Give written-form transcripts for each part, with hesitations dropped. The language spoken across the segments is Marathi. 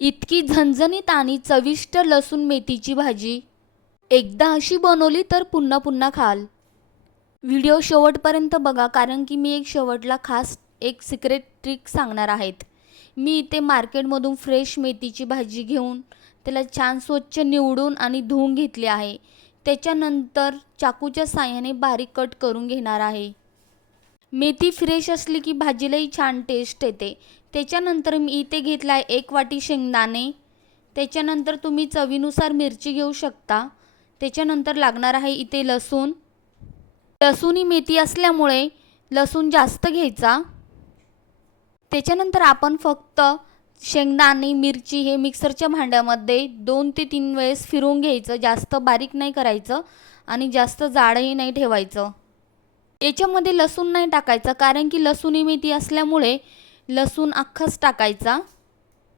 इतकी झणझणीत आणि चविष्ट लसूण मेथीची भाजी एकदा अशी बनवली तर पुन्हा पुन्हा खाल। व्हिडिओ शेवटपर्यंत बघा, कारण की मी एक शेवटला खास एक सिक्रेट ट्रिक सांगणार आहेत। मी इथे मार्केटमधून फ्रेश मेथीची भाजी घेऊन त्याला छान स्वच्छ निवडून आणि धुवून घेतली आहे। त्याच्यानंतर चाकूच्या साहाय्याने बारीक कट करून घेणार आहे। मेथी फ्रेश असली की भाजीलाही छान टेस्ट येते। त्याच्यानंतर मी इथे घेतला आहे 1 वाटी शेंगदाणे। त्याच्यानंतर तुम्ही चवीनुसार मिरची घेऊ शकता। त्याच्यानंतर लागणार आहे इथे लसूण। लसूणी मेथी असल्यामुळे लसूण जास्त घ्यायचा। त्याच्यानंतर आपण फक्त शेंगदाणे मिरची हे मिक्सरच्या भांड्यामध्ये 2 ते 3 वेळेस फिरवून घ्यायचं। जास्त बारीक नाही करायचं आणि जास्त जाडही नाही ठेवायचं। याच्यामध्ये लसूण नाही टाकायचा, कारण की लसूणी मेथी असल्यामुळे लसूण अख्खाच टाकायचा।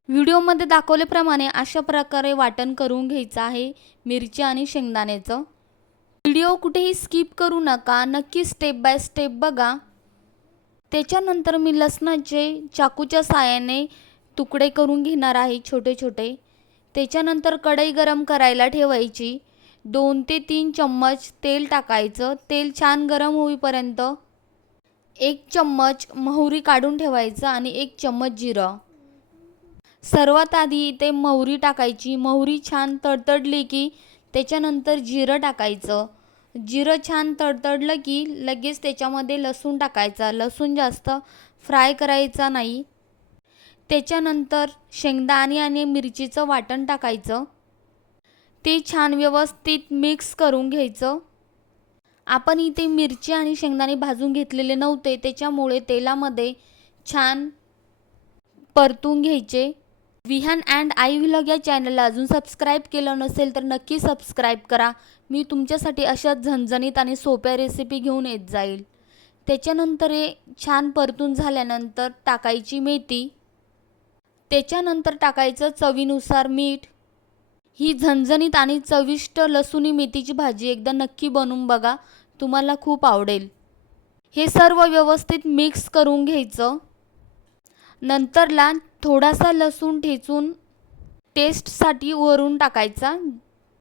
व्हिडिओमध्ये दाखवल्याप्रमाणे अशा प्रकारे वाटण करून घ्यायचं आहे मिरची आणि शेंगदाण्याचं। व्हिडिओ कुठेही स्किप करू नका, नक्की स्टेप बाय स्टेप बघा। त्याच्यानंतर मी लसणाचे चाकूच्या साहाय्याने तुकडे करून घेणार आहे छोटे छोटे। त्याच्यानंतर कढई गरम करायला ठेवायची। 2 ते 3 चम्मच तेल टाकायचं। तेल छान गरम होईपर्यंत 1 चम्मच मोहरी काढून ठेवायचं आणि 1 चम्मच जिरं। सर्वात आधी इथे मोहरी टाकायची। मोहरी छान तडतडली की त्याच्यानंतर जिरं टाकायचं। जिरं छान तडतडलं की लगेच त्याच्यामध्ये लसूण टाकायचा। लसूण जास्त फ्राय करायचा नाही। त्याच्यानंतर शेंगदाणे आणि मिरचीचं वाटण टाकायचं। ते छान व्यवस्थित मिक्स करून घ्यायचं। आपण इथे मिरची आणि शेंगदाणे भाजून घेतलेले नव्हते, त्याच्यामुळे तेलामध्ये छान परतून घ्यायचे। विहान अँड आई व्लॉग या चॅनलला अजून सबस्क्राईब केलं नसेल तर नक्की सबस्क्राईब करा। मी तुमच्यासाठी अशा झणझणीत आणि सोप्या रेसिपी घेऊन येत जाईल। त्याच्यानंतर हे छान परतून झाल्यानंतर टाकायची मेथी। त्याच्यानंतर टाकायचं चवीनुसार मीठ। ही झणझणीत आणि चविष्ट लसूणी मेथीची भाजी एकदा नक्की बनवून बघा, तुम्हाला खूप आवडेल। हे सर्व व्यवस्थित मिक्स करून घ्यायचं। नंतरला थोडासा लसूण ठेचून टेस्टसाठी वरून टाकायचा।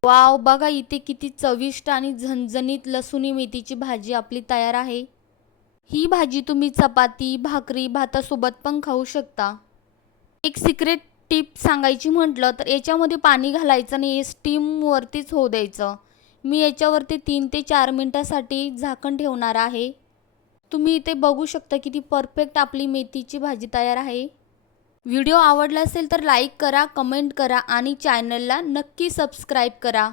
वाव, बघा इथे किती चविष्ट आणि झणझणीत लसूणी मेथीची भाजी आपली तयार आहे। ही भाजी तुम्ही चपाती, भाकरी, भातासोबत पण खाऊ शकता। एक सिक्रेट टिप सांगायची म्हटलं तर याच्यामध्ये पाणी घालायचं नाही, स्टीम वरतीच होऊ द्यायचं। मी याच्यावरती 3 ते 4 मिनिटांसाठी झाकण ठेवणार आहे। तुम्ही इथे बघू शकता किती परफेक्ट आपली मेथीची भाजी तयार आहे। व्हिडिओ आवडला असेल तर लाईक करा, कमेंट करा आणि चॅनलला नक्की सबस्क्राईब करा।